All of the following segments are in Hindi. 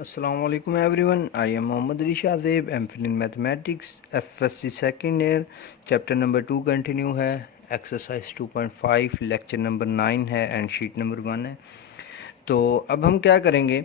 Assalamu alaikum everyone. I am Mohammad Rishad Zeeb, MPhil in Mathematics, FSC second year. Chapter number 2 continue है, एक्सरसाइज 2.5, लेक्चर नंबर 9 है एंड शीट नंबर 1 है। तो अब हम क्या करेंगे,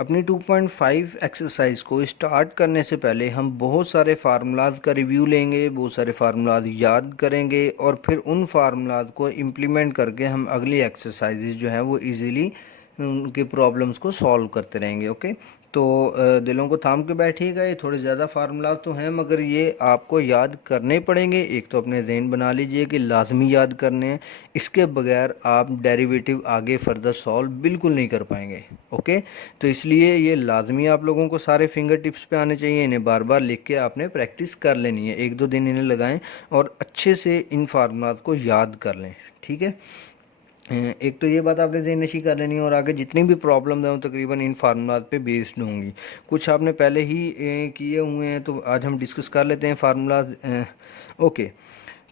अपनी 2.5 एक्सरसाइज को स्टार्ट करने से पहले हम बहुत सारे फार्मूलाज का रिव्यू लेंगे, बहुत सारे फार्मूलाज याद करेंगे और फिर उन फार्मूलाज को इम्प्लीमेंट करके हम अगली एक्सरसाइजेज जो है वो इजीली उनके प्रॉब्लम्स को सॉल्व करते रहेंगे। ओके, तो दिलों को थाम के बैठिएगा। ये थोड़े ज़्यादा फार्मूला तो हैं मगर ये आपको याद करने पड़ेंगे। एक तो अपने जहन बना लीजिए कि लाजमी याद करने हैं, इसके बगैर आप डेरिवेटिव आगे फर्दर सॉल्व बिल्कुल नहीं कर पाएंगे। ओके, तो इसलिए ये लाजमी आप लोगों को सारे फिंगर टिप्स पे आने चाहिए। इन्हें बार बार लिख के आपने प्रैक्टिस कर लेनी है, 1-2 दिन इन्हें लगाएं और अच्छे से इन फार्मूलाज को याद कर लें। ठीक है, एक तो ये बात आपने ज़हन नशी कर लेनी है और आगे जितनी भी प्रॉब्लम हैं तकरीबन इन फार्मूलाज पे बेस्ड होंगी। कुछ आपने पहले ही किए हुए हैं तो आज हम डिस्कस कर लेते हैं फार्मूलाज। ओके,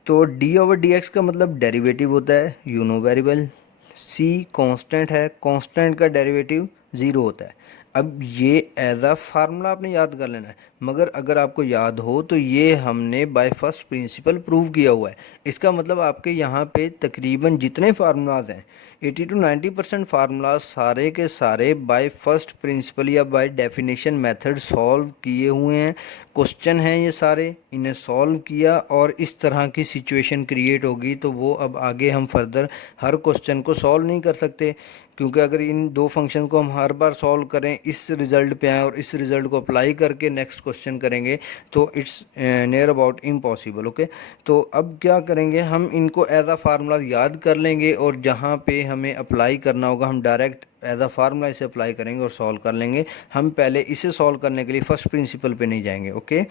तो डी ओवर डी एक्स का मतलब डेरिवेटिव होता है यूनो वेरिएबल। सी कांस्टेंट है, कांस्टेंट का डेरिवेटिव ज़ीरो होता है। अब ये एज अ फार्मूला आपने याद कर लेना है, मगर अगर आपको याद हो तो ये हमने बाय फर्स्ट प्रिंसिपल प्रूव किया हुआ है। इसका मतलब आपके यहाँ पे तकरीबन जितने फार्मूलाज हैं 80 to 90% फार्मूलाज सारे के सारे बाय फर्स्ट प्रिंसिपल या बाय डेफिनेशन मेथड सॉल्व किए हुए हैं। क्वेश्चन हैं ये सारे, इन्हें सॉल्व किया और इस तरह की सिचुएशन क्रिएट होगी तो वो अब आगे हम फर्दर हर क्वेश्चन को सॉल्व नहीं कर सकते, क्योंकि अगर इन दो फंक्शन को हम हर बार सॉल्व करें, इस रिज़ल्ट पे आएँ और इस रिज़ल्ट को अप्लाई करके नेक्स्ट क्वेश्चन करेंगे तो it's near about impossible. Okay, तो अब क्या करेंगे, हम इनको एज अ फार्मूला याद कर लेंगे और जहाँ पे हमें अप्लाई करना होगा हम डायरेक्ट एज अ फार्मूला इसे अप्लाई करेंगे और सॉल्व कर लेंगे। हम पहले इसे सॉल्व करने के लिए फर्स्ट प्रिंसिपल पे नहीं जाएंगे। ओके,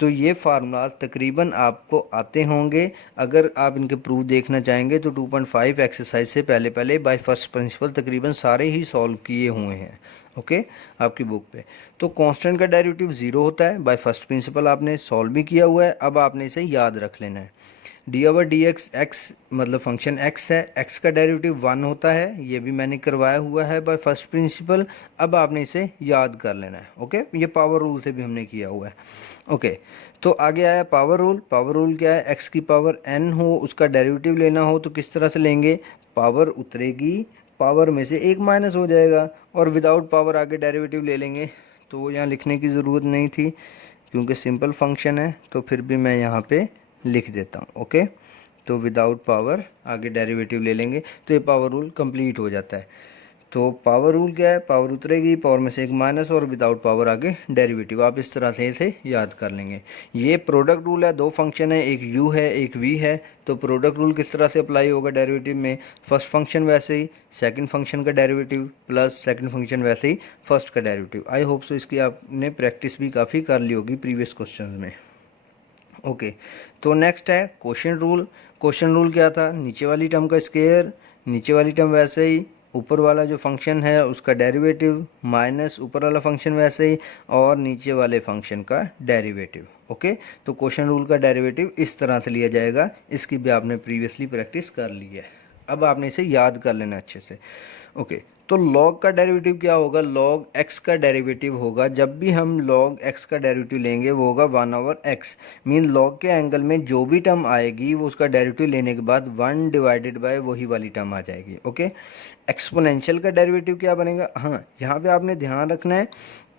तो ये फार्मूलाज तकरीबन आपको आते होंगे। अगर आप इनके प्रूफ देखना चाहेंगे तो 2.5 एक्सरसाइज से पहले पहले बाय फर्स्ट प्रिंसिपल तकरीबन सारे ही सॉल्व किए हुए हैं। ओके, आपकी बुक पे। तो कांस्टेंट का डेरिवेटिव ज़ीरो होता है, बाय फर्स्ट प्रिंसिपल आपने सॉल्व भी किया हुआ है। अब आपने इसे याद रख लेना है। D over D x, x मतलब फंक्शन एक्स है, एक्स का डेरिवेटिव 1 होता है, ये भी मैंने करवाया हुआ है बाय फर्स्ट प्रिंसिपल। अब आपने इसे याद कर लेना है। ओके, ये पावर रूल से भी हमने किया हुआ है। ओके, तो आगे आया पावर रूल। पावर रूल क्या है, एक्स की पावर n हो उसका डेरिवेटिव लेना हो तो किस तरह से लेंगे, पावर उतरेगी, पावर में से एक माइनस हो जाएगा और विदाउट पावर आगे डेरिवेटिव ले लेंगे। तो यहाँ लिखने की ज़रूरत नहीं थी क्योंकि सिंपल फंक्शन है, तो फिर भी मैं यहाँ पे लिख देता हूँ। ओके, तो विदाउट पावर आगे डेरिवेटिव ले लेंगे तो ये पावर रूल कंप्लीट हो जाता है। तो पावर रूल क्या है, पावर उतरेगी, पावर में से एक माइनस और विदाउट पावर आगे डेरिवेटिव। आप इस तरह से इसे याद कर लेंगे। ये प्रोडक्ट रूल है, दो फंक्शन है, एक u है एक v है। तो प्रोडक्ट रूल किस तरह से अप्लाई होगा डेरिवेटिव में, फर्स्ट फंक्शन वैसे ही सेकंड फंक्शन का डेरिवेटिव प्लस सेकंड फंक्शन वैसे ही फर्स्ट का डेरिवेटिव। आई होप सो इसकी आपने प्रैक्टिस भी काफ़ी कर ली होगी प्रीवियस क्वेश्चन में। ओके, तो नेक्स्ट है क्वेश्चन रूल। क्वेश्चन रूल क्या था, नीचे वाली टर्म का स्क्वायर, नीचे वाली टर्म वैसे ही, ऊपर वाला जो फंक्शन है उसका डेरिवेटिव माइनस ऊपर वाला फंक्शन वैसे ही और नीचे वाले फंक्शन का डेरिवेटिव। ओके, तो क्वेश्चन रूल का डेरिवेटिव इस तरह से लिया जाएगा। इसकी भी आपने प्रीवियसली प्रैक्टिस कर ली है, अब आपने इसे याद कर लेना अच्छे से। ओके, तो log का डेरिवेटिव क्या होगा, log x का डेरिवेटिव होगा, जब भी हम log x का डेरिवेटिव लेंगे वो होगा 1/x। मीन log के एंगल में जो भी टर्म आएगी वो उसका डेरिवेटिव लेने के बाद 1 डिवाइडेड बाय वही वाली टर्म आ जाएगी। ओके, एक्सपोनेंशियल का डेरिवेटिव क्या बनेगा, हाँ यहाँ पे आपने ध्यान रखना है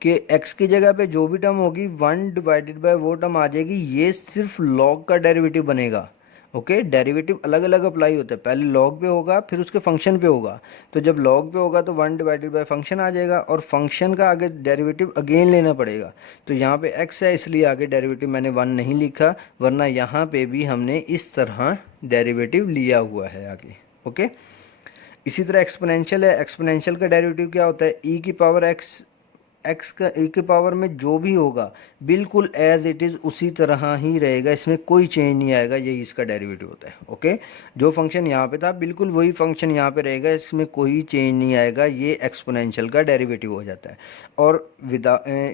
कि x की जगह पे जो भी टर्म होगी 1 डिवाइडेड बाय वो टर्म आ जाएगी, ये सिर्फ log का डेरिवेटिव बनेगा। ओके, डेरिवेटिव अलग अलग अप्लाई होता है, पहले लॉग पे होगा फिर उसके फंक्शन पे होगा। तो जब लॉग पे होगा तो 1 डिवाइडेड बाय फंक्शन आ जाएगा और फंक्शन का आगे डेरिवेटिव अगेन लेना पड़ेगा। तो यहाँ पे x है इसलिए आगे डेरिवेटिव मैंने 1 नहीं लिखा, वरना यहाँ पे भी हमने इस तरह डेरिवेटिव लिया हुआ है आगे। ओके, इसी तरह एक्सपोनेंशियल है, एक्सपोनेंशियल का डेरिवेटिव क्या होता है, e की पावर x, एक्स का e के पावर में जो भी होगा बिल्कुल एज इट इज़ उसी तरह ही रहेगा, इसमें कोई चेंज नहीं आएगा, यही इसका डेरिवेटिव होता है। ओके, जो फंक्शन यहाँ पे था बिल्कुल वही फंक्शन यहाँ पे रहेगा, इसमें कोई चेंज नहीं आएगा, ये एक्सपोनेंशियल का डेरिवेटिव हो जाता है। और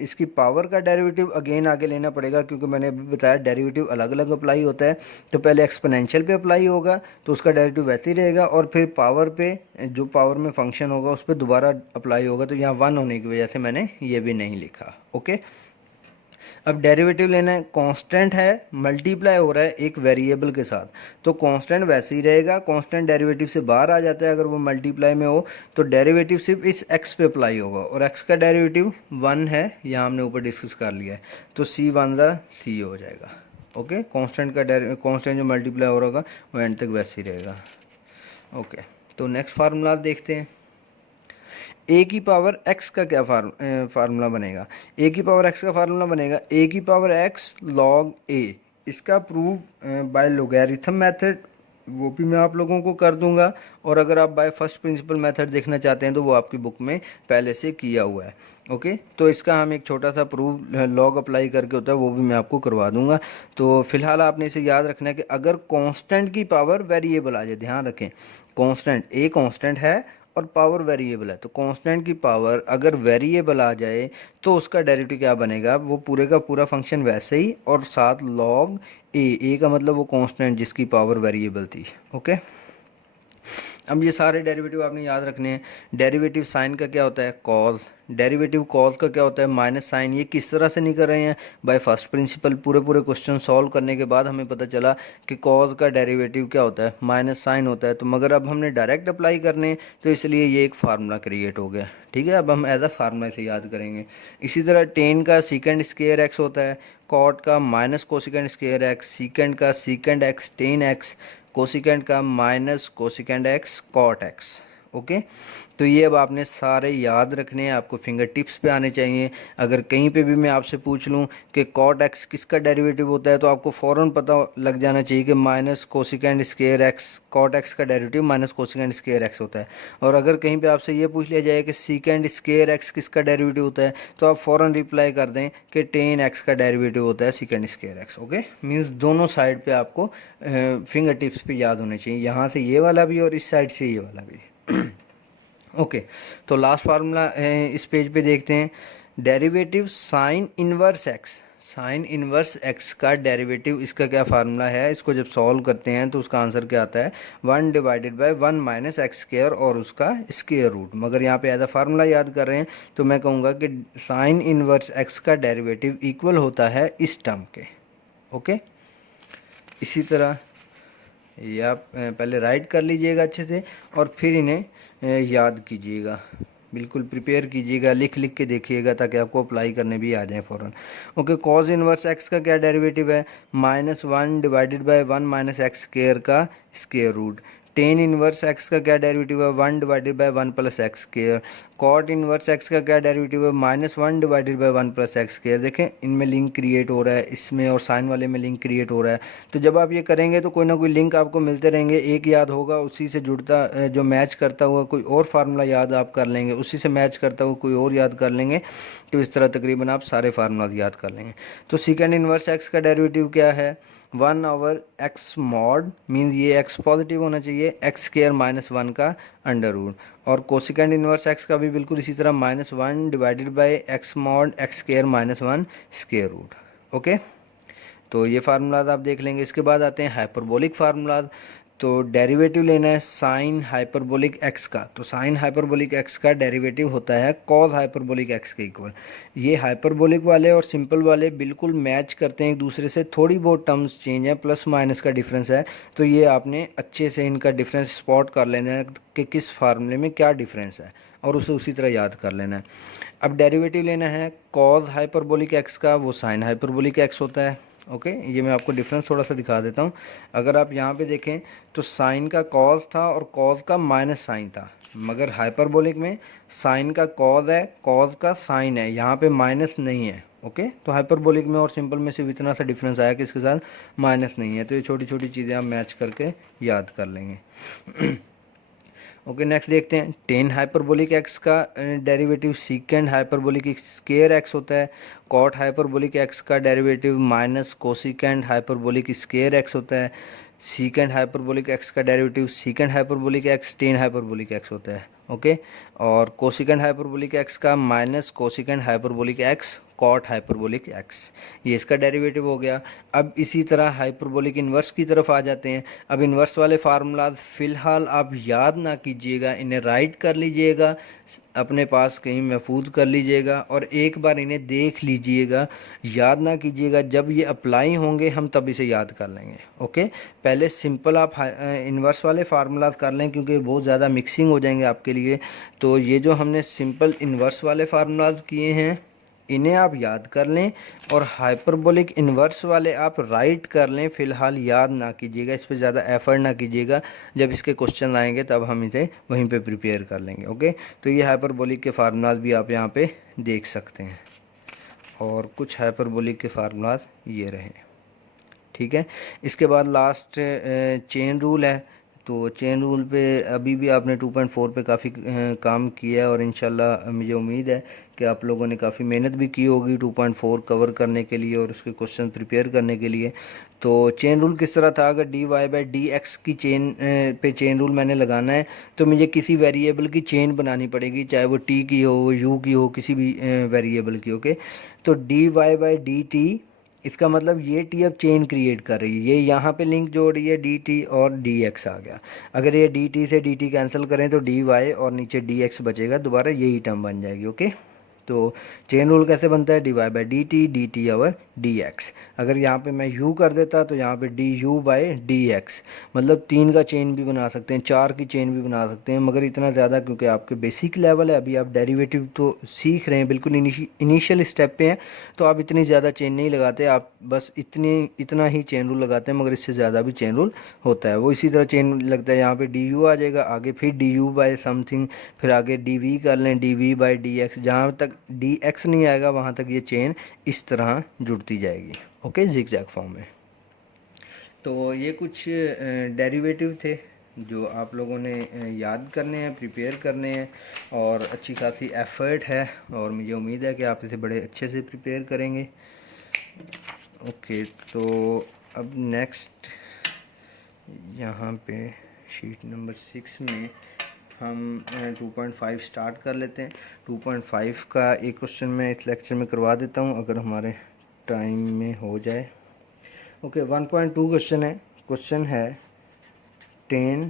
इसकी पावर का डेरिवेटिव अगेन आगे लेना पड़ेगा क्योंकि मैंने अभी बताया डेरिवेटिव अलग अलग अप्लाई होता है। तो पहले एक्सपोनेंशियल पे अप्लाई होगा तो उसका डेरिवेटिव वैसे ही रहेगा और फिर पावर पे जो पावर में फंक्शन होगा उस पर दोबारा अप्लाई होगा। तो यहाँ 1 होने की वजह से मैंने ये भी नहीं लिखा। ओके, अब डेरिवेटिव लेना है, कांस्टेंट है, मल्टीप्लाई हो रहा है एक वेरिएबल के साथ, तो कांस्टेंट वैसे ही रहेगा, कांस्टेंट डेरिवेटिव से बाहर आ जाता है अगर वो मल्टीप्लाई में हो, तो डेरिवेटिव सिर्फ इस एक्स पे अप्लाई होगा, और एक्स का डेरिवेटिव 1 है, यहाँ हमने ऊपर डिस्कस कर लिया है, तो सी 1 ज़ा सी हो जाएगा। ओके, कांस्टेंट का कांस्टेंट जो मल्टीप्लाई हो रहा होगा वो एंड तक वैसे ही रहेगा। ओके, तो नेक्स्ट फार्मूला देखते हैं। ए की पावर एक्स का क्या फार्मूला बनेगा? ए की पावर एक्स का फार्मूला बनेगा ए की पावर एक्स लॉग ए। इसका प्रूव बाय लोगैरिथम मेथड, वो भी मैं आप लोगों को कर दूंगा, और अगर आप बाय फर्स्ट प्रिंसिपल मेथड देखना चाहते हैं तो वो आपकी बुक में पहले से किया हुआ है। ओके, तो इसका हम एक छोटा सा प्रूव लॉग अप्लाई करके होता है, वो भी मैं आपको करवा दूंगा। तो फिलहाल आपने इसे याद रखना है कि अगर कांस्टेंट की पावर वेरिएबल आ जाए, ध्यान रखें कांस्टेंट, ए कांस्टेंट है और पावर वेरिएबल है, तो कांस्टेंट की पावर अगर वेरिएबल आ जाए तो उसका डेरिवेटिव क्या बनेगा? वो पूरे का पूरा फंक्शन वैसे ही, और साथ लॉग ए का मतलब वो कांस्टेंट जिसकी पावर वेरिएबल थी। ओके, अब ये सारे डेरिवेटिव आपने याद रखने हैं। डेरिवेटिव साइन का क्या होता है? कॉस। डेरिवेटिव कॉस का क्या होता है? Minus sine. ये किस तरह से नहीं कर रहे हैं? By first principle. पूरे क्वेश्चन सॉल्व करने के बाद हमें पता चला कि कॉस का डेरिवेटिव क्या होता है? माइनस साइन होता है। तो मगर अब हमने डायरेक्ट अप्लाई करने हैं, तो इसलिए ये एक फार्मूला क्रिएट हो गया। ठीक है, अब हम एज अ फार्मूला से याद करेंगे। इसी तरह टेन का सीकेंड स्क्वायर एक्स होता है, कॉट का minus cosecant square x, secant का secant x tan x, cosecant का minus cosecant x cot x. Okay, तो ये अब आपने सारे याद रखने हैं, आपको फिंगर टिप्स पे आने चाहिए। अगर कहीं पे भी मैं आपसे पूछ लूँ कि कॉट एक्स किसका डेरिवेटिव होता है, तो आपको फ़ौरन पता लग जाना चाहिए कि minus cosecant square x, cot x का derivative minus cosecant square x होता है। और अगर कहीं पे आपसे ये पूछ लिया जाए कि सीकेंड स्क्वायर एक्स किसका डेरिवेटिव होता है, तो आप फ़ौरन रिप्लाई कर दें कि टेन एक्स का डेरिवेटिव होता है secant square x. Okay, means दोनों साइड पर आपको फिंगर टिप्स पर याद होने चाहिए, यहाँ से ये वाला भी और इस साइड से ये वाला भी। ओके, तो लास्ट फार्मूला इस पेज पे देखते हैं। Derivative sine inverse x, sine inverse x का डेरिवेटिव, इसका क्या फार्मूला है? इसको जब सॉल्व करते हैं तो उसका आंसर क्या आता है? 1 divided by 1 minus x square और उसका स्क्वायर रूट। मगर यहाँ पे एज अ फार्मूला याद कर रहे हैं तो मैं कहूँगा कि साइन इनवर्स एक्स का डेरिवेटिव इक्वल होता है इस टर्म के। ओके, इसी तरह ये आप पहले राइट कर लीजिएगा अच्छे से और फिर इन्हें याद कीजिएगा, बिल्कुल प्रिपेयर कीजिएगा, लिख लिख के देखिएगा ताकि आपको अप्लाई करने भी आ जाए फ़ौरन। ओके, कॉज इनवर्स एक्स का क्या डेरिवेटिव है? -1 divided by 1 minus x square का square root. Tan inverse x का क्या डेरिवेटिव है? 1 divided by 1 plus x square. Cot inverse x का क्या डेरिवेटिव है? -1 divided by 1 plus x square. देखें इनमें लिंक क्रिएट हो रहा है, इसमें और साइन वाले में लिंक क्रिएट हो रहा है। तो जब आप ये करेंगे तो कोई ना कोई लिंक आपको मिलते रहेंगे, एक याद होगा उसी से जुड़ता जो मैच करता हुआ कोई और फार्मूला याद आप कर लेंगे, उसी से मैच करता हुआ कोई और याद कर लेंगे, तो इस तरह तकरीबन आप सारे फार्मूला याद कर लेंगे। तो सेकंड इनवर्स एक्स का डेरिवेटिव क्या है? 1/x मॉड, मीन्स ये x पॉजिटिव होना चाहिए, एक्स स्क्वायर -1 का अंडर रूट। और कोसिकेंड इनवर्स x का भी बिल्कुल इसी तरह -1 divided by x mod X square -1 square root. Okay, तो ये फार्मूलाज आप देख लेंगे। इसके बाद आते हैं हाइपरबोलिक फार्मूलाज। तो डेरिवेटिव लेना है साइन हाइपरबोलिक एक्स का, तो साइन हाइपरबोलिक एक्स का डेरिवेटिव होता है कॉस हाइपरबोलिक एक्स के इक्वल। ये हाइपरबोलिक वाले और सिंपल वाले बिल्कुल मैच करते हैं एक दूसरे से, थोड़ी बहुत टर्म्स चेंज है, प्लस माइनस का डिफरेंस है, तो ये आपने अच्छे से इनका डिफरेंस स्पॉट कर लेना है कि किस फार्मूले में क्या डिफरेंस है, और उसे उसी तरह याद कर लेना है। अब डेरिवेटिव लेना है कॉस हाइपरबोलिक एक्स का, वो साइन हाइपरबोलिक एक्स होता है। ओके, ये मैं आपको डिफरेंस थोड़ा सा दिखा देता हूँ। अगर आप यहाँ पे देखें तो साइन का कॉस था और कॉस का माइनस साइन था, मगर हाइपरबोलिक में साइन का कॉस है, कॉस का साइन है, यहाँ पे माइनस नहीं है। ओके, तो हाइपरबोलिक में और सिंपल में सिर्फ इतना सा डिफरेंस आया कि इसके साथ माइनस नहीं है, तो ये छोटी छोटी चीज़ें आप मैच करके याद कर लेंगे। ओके, नेक्स्ट देखते हैं टेन हाइपरबोलिक एक्स का derivative secant hyperbolic square x होता है। कॉट हाइपरबोलिक एक्स का derivative minus cosecant hyperbolic square x होता है। सीकेंड हाइपरबोलिक एक्स का derivative secant hyperbolic x tan hyperbolic x होता है। ओके, और कोसिकेंड हाइपरबोलिक एक्स का minus cosecant hyperbolic x cot hyperbolic x, ये इसका डेरिवेटिव हो गया। अब इसी तरह हाइपरबोलिक इन्वर्स की तरफ आ जाते हैं। अब इन्वर्स वाले फार्मूलाज फ़िलहाल आप याद ना कीजिएगा, इन्हें राइट कर लीजिएगा, अपने पास कहीं महफूज कर लीजिएगा और एक बार इन्हें देख लीजिएगा, याद ना कीजिएगा। जब ये अप्लाई होंगे हम तब इसे याद कर लेंगे। ओके, पहले सिंपल आप इन्वर्स वाले फार्मूलाज कर लें क्योंकि बहुत ज़्यादा मिक्सिंग हो जाएंगे आपके लिए। तो ये जो हमने सिंपल इन्वर्स वाले फार्मूलाज किए हैं इन्हें आप याद कर लें और हाइपरबोलिक इन्वर्स वाले आप राइट कर लें। फ़िलहाल याद ना कीजिएगा, इस पर ज़्यादा एफर्ट ना कीजिएगा, जब इसके क्वेश्चन आएंगे तब हम इसे वहीं पे प्रिपेयर कर लेंगे। ओके, तो ये हाइपरबोलिक के फार्मूलाज भी आप यहाँ पे देख सकते हैं और कुछ हाइपरबोलिक के फार्मूलाज ये रहे। ठीक है, इसके बाद लास्ट चेन रूल है। तो चेन रूल पे अभी भी आपने 2.4 पे काफ़ी काम किया है और इंशाल्लाह मुझे उम्मीद है कि आप लोगों ने काफ़ी मेहनत भी की होगी 2.4 कवर करने के लिए और उसके क्वेश्चन प्रिपेयर करने के लिए। तो चेन रूल किस तरह था, अगर d y by d x की चेन रूल मैंने लगाना है तो मुझे किसी वेरिएबल की चेन बनानी पड़ेगी, चाहे वो टी की हो, यू की हो, किसी भी वेरिएबल की। ओके, तो d y by d t, इसका मतलब ये टी अब चेन क्रिएट कर रही है, ये यहाँ पे लिंक जोड़ रही है डी टी और डी एक्स आ गया। अगर ये डी टी से डी टी कैंसिल करें तो डी वाई और नीचे डी एक्स बचेगा, दोबारा यही टर्म बन जाएगी। ओके, तो चेन रूल कैसे बनता है, d y by d t और डी एक्स। अगर यहाँ पे मैं यू कर देता तो यहाँ पे D you by d x, मतलब 3 का चेन भी बना सकते हैं, 4 की चेन भी बना सकते हैं, मगर इतना ज़्यादा क्योंकि आपके बेसिक लेवल है, अभी आप डेरिवेटिव तो सीख रहे हैं, बिल्कुल इनिशियल स्टेप पे हैं, तो आप इतनी ज़्यादा चेन नहीं लगाते, आप बस इतना ही चेन रूल लगाते हैं, मगर इससे ज़्यादा भी चेन रूल होता है। वो इसी तरह चेन लगता है, यहाँ पे डी यू आ जाएगा, आगे फिर डी यू बाई समथिंग, फिर आगे डी वी कर लें, d v by d x, जहाँ तक डी एक्स नहीं आएगा वहाँ तक ये चेन इस तरह जुड़ती जाएगी। ओके, जिगजैग फॉर्म में। तो ये कुछ डेरिवेटिव थे जो आप लोगों ने याद करने हैं, प्रिपेयर करने हैं और अच्छी खासी एफर्ट है और मुझे उम्मीद है कि आप इसे बड़े अच्छे से प्रिपेयर करेंगे। ओके, तो अब नेक्स्ट यहाँ पे शीट नंबर 6 में हम 2.5 स्टार्ट कर लेते हैं। 2.5 का एक क्वेश्चन मैं इस लेक्चर में करवा देता हूँ अगर हमारे टाइम में हो जाए। ओके, 1.2 क्वेश्चन है tan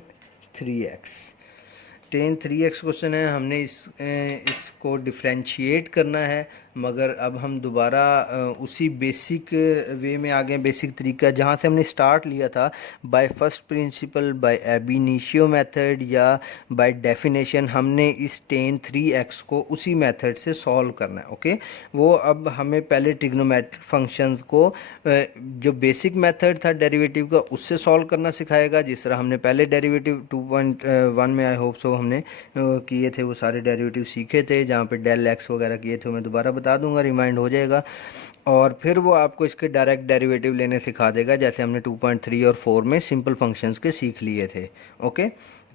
3x। tan 3x question है, हमने इसको डिफ्रेंशिएट करना है, मगर अब हम दोबारा उसी बेसिक वे में आ गए, बेसिक तरीका जहाँ से हमने स्टार्ट लिया था, by first principle, by ab initio method या बाय डेफिनेशन, हमने इस tan 3x को उसी मेथड से सॉल्व करना है। ओके, वो अब हमें पहले ट्रिग्नोमेट्रिक फंक्शंस को जो बेसिक मेथड था डेरिवेटिव का उससे सॉल्व करना सिखाएगा, जिस तरह हमने पहले डेरिवेटिव 2.1 में आई होप सो हमने किए थे, वो सारे डेरिवेटिव सीखे थे, जहाँ पे डेल एक्स वगैरह किए थे, मैं दोबारा बता दूंगा, रिमाइंड हो जाएगा। और फिर वो आपको इसके डायरेक्ट डेरिवेटिव लेने सिखा देगा, जैसे हमने 2.3 और 4 में सिंपल फंक्शंस के सीख लिए थे। ओके,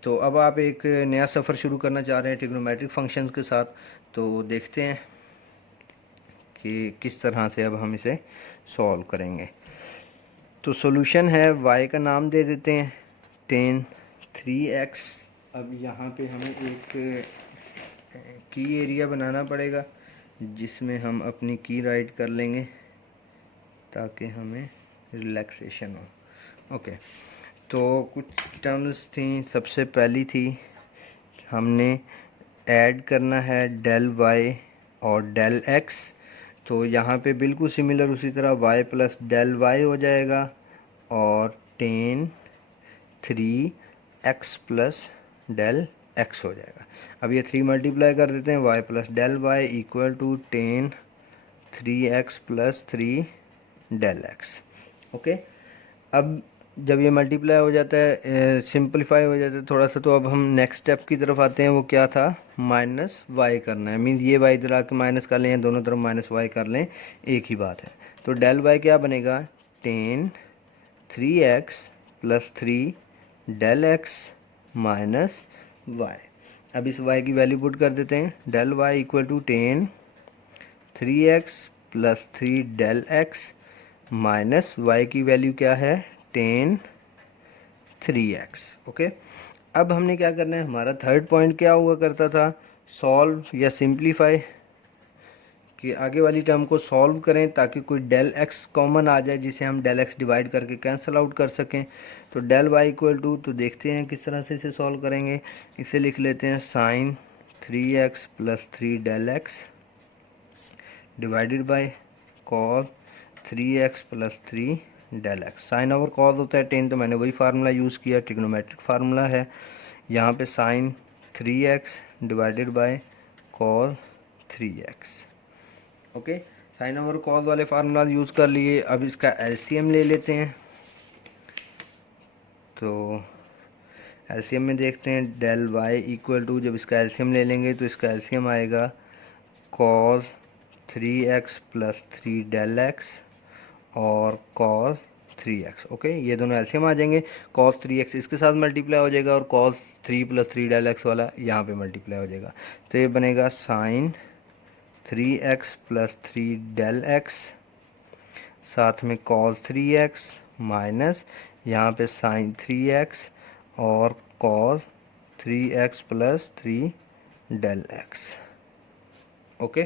तो अब आप एक नया सफ़र शुरू करना चाह रहे हैं ट्रिग्नोमेट्रिक फंक्शंस के साथ, तो देखते हैं कि किस तरह से अब हम इसे सॉल्व करेंगे। तो सॉल्यूशन है, y का नाम दे देते हैं tan 3x। अब यहाँ पे हमें एक की एरिया बनाना पड़ेगा जिसमें हम अपनी की राइट कर लेंगे ताकि हमें रिलैक्सेशन हो। ओके, तो कुछ टर्म्स थी, सबसे पहली थी हमने ऐड करना है डेल y और डेल x, तो यहाँ पे बिल्कुल सिमिलर उसी तरह y प्लस डेल y हो जाएगा और tan 3x plus del x हो जाएगा। अब ये 3 मल्टीप्लाई कर देते हैं, y plus del y equal to tan 3x plus 3 del x। Okay, अब जब ये मल्टीप्लाई हो जाता है, सिंपलीफाई हो जाता है थोड़ा सा, तो अब हम नेक्स्ट स्टेप की तरफ आते हैं। वो क्या था, माइनस वाई करना है, मीन्स ये वाई इधर आके माइनस कर लें, दोनों तरफ माइनस वाई कर लें, एक ही बात है। तो डेल वाई क्या बनेगा, tan 3x plus 3 del x minus y. अब इस y की वैल्यू पुट कर देते हैं, del y equal to tan 3x plus 3 del x minus y की वैल्यू क्या है, tan 3x। ओके, अब हमने क्या करना है, हमारा थर्ड पॉइंट क्या हुआ करता था, सॉल्व या सिंप्लीफाई, कि आगे वाली टर्म को सॉल्व करें ताकि कोई डेल एक्स कॉमन आ जाए जिसे हम डेल एक्स डिवाइड करके कैंसिल आउट कर सकें। तो डेल वाई इक्वल टू, तो देखते हैं किस तरह से इसे सॉल्व करेंगे। इसे लिख लेते हैं sine 3x plus 3 del x divided by cos 3x plus 3 del x. Sine over cos होता है 10, तो मैंने वही फार्मूला यूज़ किया, ट्रिग्नोमेट्रिक फार्मूला है। यहाँ पे sine 3x divided by cos 3x। Okay, sine over cos वाले फार्मूला यूज़ कर लिए। अब इसका एलसीएम ले लेते हैं। तो एलसीएम में देखते हैं डेल वाई इक्वल टू, जब इसका एलसीएम ले लेंगे तो इसका एलसीएम आएगा cos 3x plus 3 del x और कॉस 3x। ओके, ये दोनों एलसीएम आ जाएंगे। कॉस 3x इसके साथ मल्टीप्लाई हो जाएगा और कॉस 3 प्लस 3 डेल एक्स वाला यहाँ पे मल्टीप्लाई हो जाएगा। तो ये बनेगा sign 3x plus 3 del x साथ में कॉस 3x माइनस यहाँ पे साइन 3x और cos 3x plus 3 del x. Okay,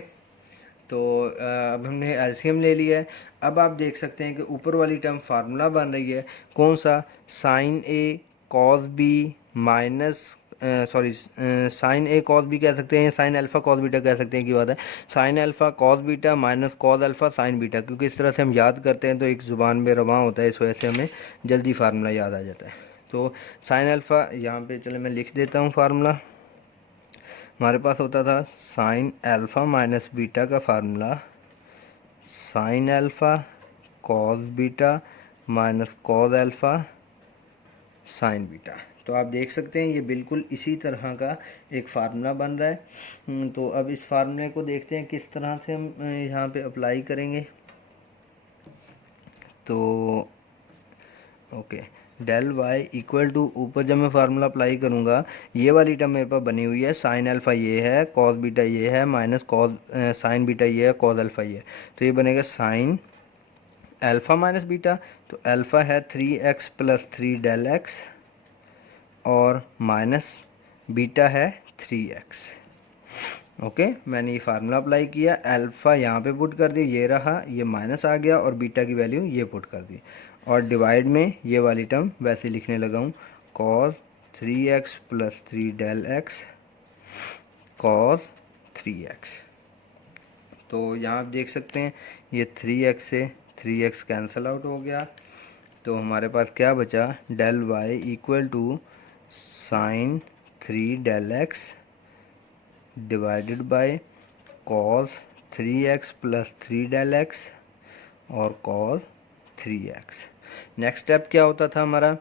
तो अब हमने एलसीएम ले लिया है। अब आप देख सकते हैं कि ऊपर वाली टर्म फार्मूला बन रही है कौन सा, साइन ए कॉस बी माइनस साइन ए कॉस बी कह सकते हैं, साइन अल्फ़ा कॉस बीटा कह सकते हैं की बात है। Sine alpha cos beta minus cos alpha sine beta, क्योंकि इस तरह से हम याद करते हैं तो एक ज़ुबान में रवां होता है, इस वजह से हमें जल्दी फार्मूला याद आ जाता है। तो साइन अल्फ़ा यहाँ पे चले मैं लिख देता हूँ फार्मूला। हमारे पास होता था साइन अल्फ़ा माइनस बीटा का formula sine alpha cos beta minus cos alpha sine beta. तो आप देख सकते हैं ये बिल्कुल इसी तरह का एक फार्मूला बन रहा है। तो अब इस फार्मूले को देखते हैं किस तरह से हम यहाँ पे अप्लाई करेंगे। तो okay, del y equal to, ऊपर जब मैं फार्मूला अप्लाई करूँगा ये वाली टर्म मेरे पास बनी हुई है, साइन अल्फ़ा ये है, कॉस बीटा ये है, माइनस कॉस साइन बीटा ये है, कॉस अल्फ़ा ये है। तो ये बनेगा साइन अल्फ़ा माइनस बीटा। तो अल्फ़ा है 3x प्लस 3 डेल एक्स और माइनस बीटा है 3x। ओके, मैंने ये फार्मूला अप्लाई किया, अल्फ़ा यहाँ पे पुट कर दिया, ये रहा, ये माइनस आ गया और बीटा की वैल्यू ये पुट कर दी और डिवाइड में ये वाली टर्म वैसे लिखने लगा हूँ cos 3x plus 3 del x cos 3x। तो यहाँ आप देख सकते हैं ये 3x से 3x कैंसिल आउट हो गया। तो हमारे पास क्या बचा, del y equal to sine 3 del x divided by cos 3x plus 3 del x और कॉस 3x। नेक्स्ट स्टेप क्या होता था हमारा,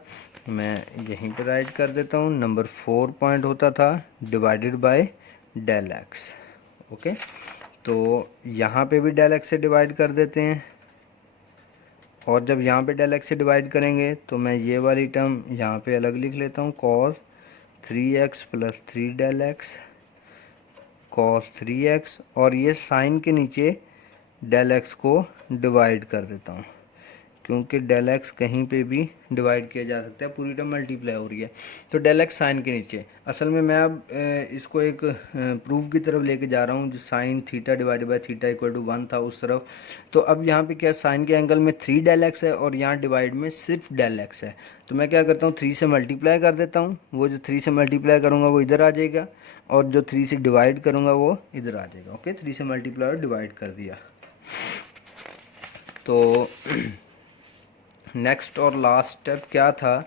मैं यहीं पर राइट कर देता हूँ, नंबर 4 पॉइंट होता था divided by del x. Okay, तो यहाँ पे भी डेल एक्स से डिवाइड कर देते हैं और जब यहाँ पे डेल एक्स से डिवाइड करेंगे तो मैं ये वाली टर्म यहाँ पे अलग लिख लेता हूँ, cos 3x plus 3 del x cos 3x और ये साइन के नीचे डेल एक्स को डिवाइड कर देता हूँ क्योंकि डेल एक्स कहीं पे भी डिवाइड किया जा सकता है, पूरी टर्म मल्टीप्लाई हो रही है। तो डेल एक्स साइन के नीचे, असल में मैं अब इसको एक प्रूफ की तरफ लेके जा रहा हूँ, जो sine theta divided by theta equal to 1 था उस तरफ। तो अब यहाँ पे क्या, साइन के एंगल में 3 डेल एक्स है और यहाँ डिवाइड में सिर्फ डेल एक्स है। तो मैं क्या करता हूँ, 3 से मल्टीप्लाई कर देता हूँ, वो जो 3 से मल्टीप्लाई करूँगा वो इधर आ जाएगा और जो 3 से डिवाइड करूँगा वो इधर आ जाएगा। ओके, 3 से मल्टीप्लाई और डिवाइड कर दिया। तो नेक्स्ट और लास्ट स्टेप क्या था,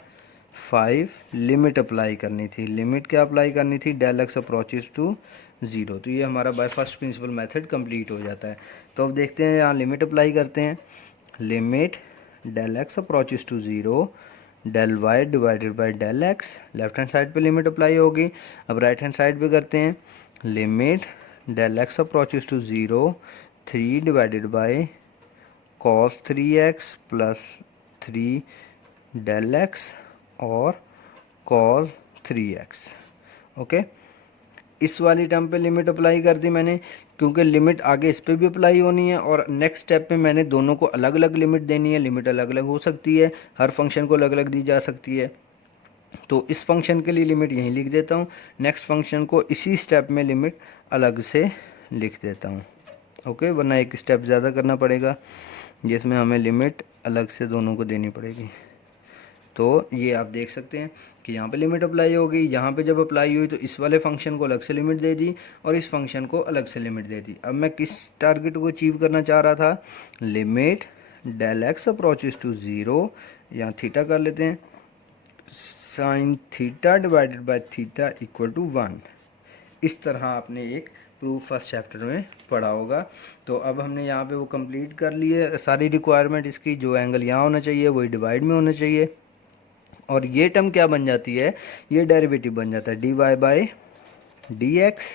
5 लिमिट अप्लाई करनी थी। लिमिट क्या अप्लाई करनी थी, डेल एक्स अप्रोचेस टू 0। तो ये हमारा bye first principal method complete हो जाता है। तो अब देखते हैं यहाँ लिमिट अप्लाई करते हैं। Limit del x approaches to 0 del y divided by del x, left hand side पे लिमिट अप्लाई होगी। अब राइट हैंड साइड पे करते हैं, limit del x approaches to 0 3 divided by cos 3x plus 3 del x और कॉस 3x। ओके, इस वाली टर्म पे लिमिट अप्लाई कर दी मैंने क्योंकि लिमिट आगे इस पे भी अप्लाई होनी है और नेक्स्ट स्टेप पे मैंने दोनों को अलग अलग लिमिट देनी है। लिमिट अलग अलग हो सकती है, हर फंक्शन को अलग अलग दी जा सकती है। तो इस फंक्शन के लिए लिमिट यहीं लिख देता हूँ, नेक्स्ट फंक्शन को इसी स्टेप में लिमिट अलग से लिख देता हूँ। ओके, वरना एक स्टेप ज़्यादा करना पड़ेगा जिसमें हमें लिमिट अलग से दोनों को देनी पड़ेगी। तो ये आप देख सकते हैं कि यहाँ पे लिमिट अप्लाई हो गई, यहाँ पे जब अप्लाई हुई तो इस वाले फंक्शन को अलग से लिमिट दे दी और इस फंक्शन को अलग से लिमिट दे दी। अब मैं किस टारगेट को अचीव करना चाह रहा था, limit del x approaches to zero, यहाँ थीटा कर लेते हैं, sine theta divided by theta equal to 1। इस तरह आपने एक प्रूफ फर्स्ट चैप्टर में पढ़ा होगा। तो अब हमने यहाँ पे वो कंप्लीट कर लिए सारी रिक्वायरमेंट इसकी, जो एंगल यहाँ होना चाहिए वही डिवाइड में होना चाहिए। और ये टर्म क्या बन जाती है, ये डेरिवेटिव बन जाता है d y by d x.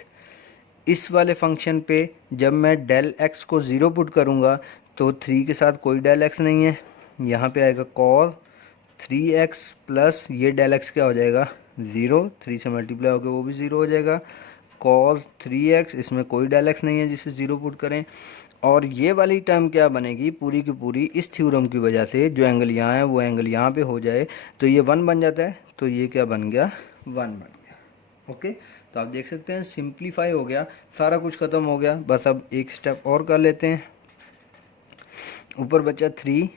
इस वाले फंक्शन पे जब मैं डेल एक्स को ज़ीरो पुट करूँगा तो 3 के साथ कोई डेल एक्स नहीं है, यहाँ पे आएगा कॉस 3x प्लस ये डेल एक्स क्या हो जाएगा 0, 3 से मल्टीप्लाई होकर वो भी 0 हो जाएगा, कॉस 3x, इसमें कोई डेल एक्स नहीं है जिसे 0 पुट करें। और ये वाली टर्म क्या बनेगी, पूरी की पूरी इस थ्योरम की वजह से जो एंगल यहाँ है वो एंगल यहाँ पे हो जाए तो ये 1 बन जाता है, तो ये क्या बन गया 1 बन गया। ओके, तो आप देख सकते हैं सिंप्लीफाई हो गया, सारा कुछ ख़त्म हो गया। बस अब एक स्टेप और कर लेते हैं। ऊपर बचा 3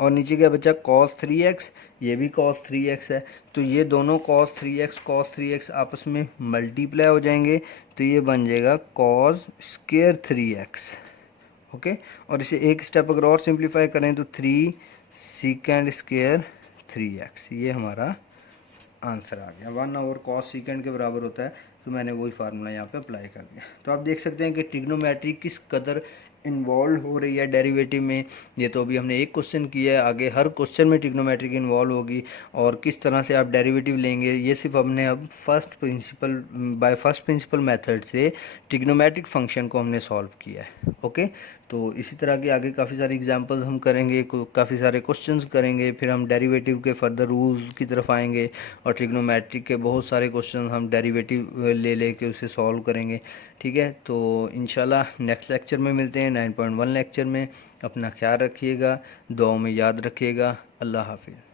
और नीचे क्या बचा cos 3x, ये भी cos 3x है, तो ये दोनों cos 3x आपस में मल्टीप्लाई हो जाएंगे तो ये बन जाएगा cos स्क्वायर 3x। ओके, और इसे एक स्टेप अगर और सिंप्लीफाई करें तो 3 सीकेंड स्क्वायर 3x, ये हमारा आंसर आ गया। 1/cos सीकेंड के बराबर होता है, तो मैंने वही फार्मूला यहाँ पे अप्लाई कर दिया। तो आप देख सकते हैं कि ट्रिग्नोमेट्री किस कदर इन्वॉल्व हो रही है डेरिवेटिव में। ये तो अभी हमने एक क्वेश्चन किया है, आगे हर क्वेश्चन में ट्रिग्नोमेट्रिक इन्वॉल्व होगी और किस तरह से आप डेरिवेटिव लेंगे ये सिर्फ हमने अब फर्स्ट प्रिंसिपल मेथड से ट्रिग्नोमेट्रिक फंक्शन को हमने सॉल्व किया है। ओके, तो इसी तरह के आगे काफ़ी सारे एग्जांपल्स हम करेंगे, काफ़ी सारे क्वेश्चंस करेंगे, फिर हम डेरिवेटिव के फर्दर रूल्स की तरफ आएंगे और ट्रिग्नोमेट्रिक के बहुत सारे क्वेश्चन हम डेरिवेटिव ले के उसे सॉल्व करेंगे। ठीक है, तो इंशाल्लाह नेक्स्ट लेक्चर में मिलते हैं 9.1 लेक्चर में। अपना ख्याल रखिएगा, दुआओं में याद रखिएगा। अल्लाह हाफिज़।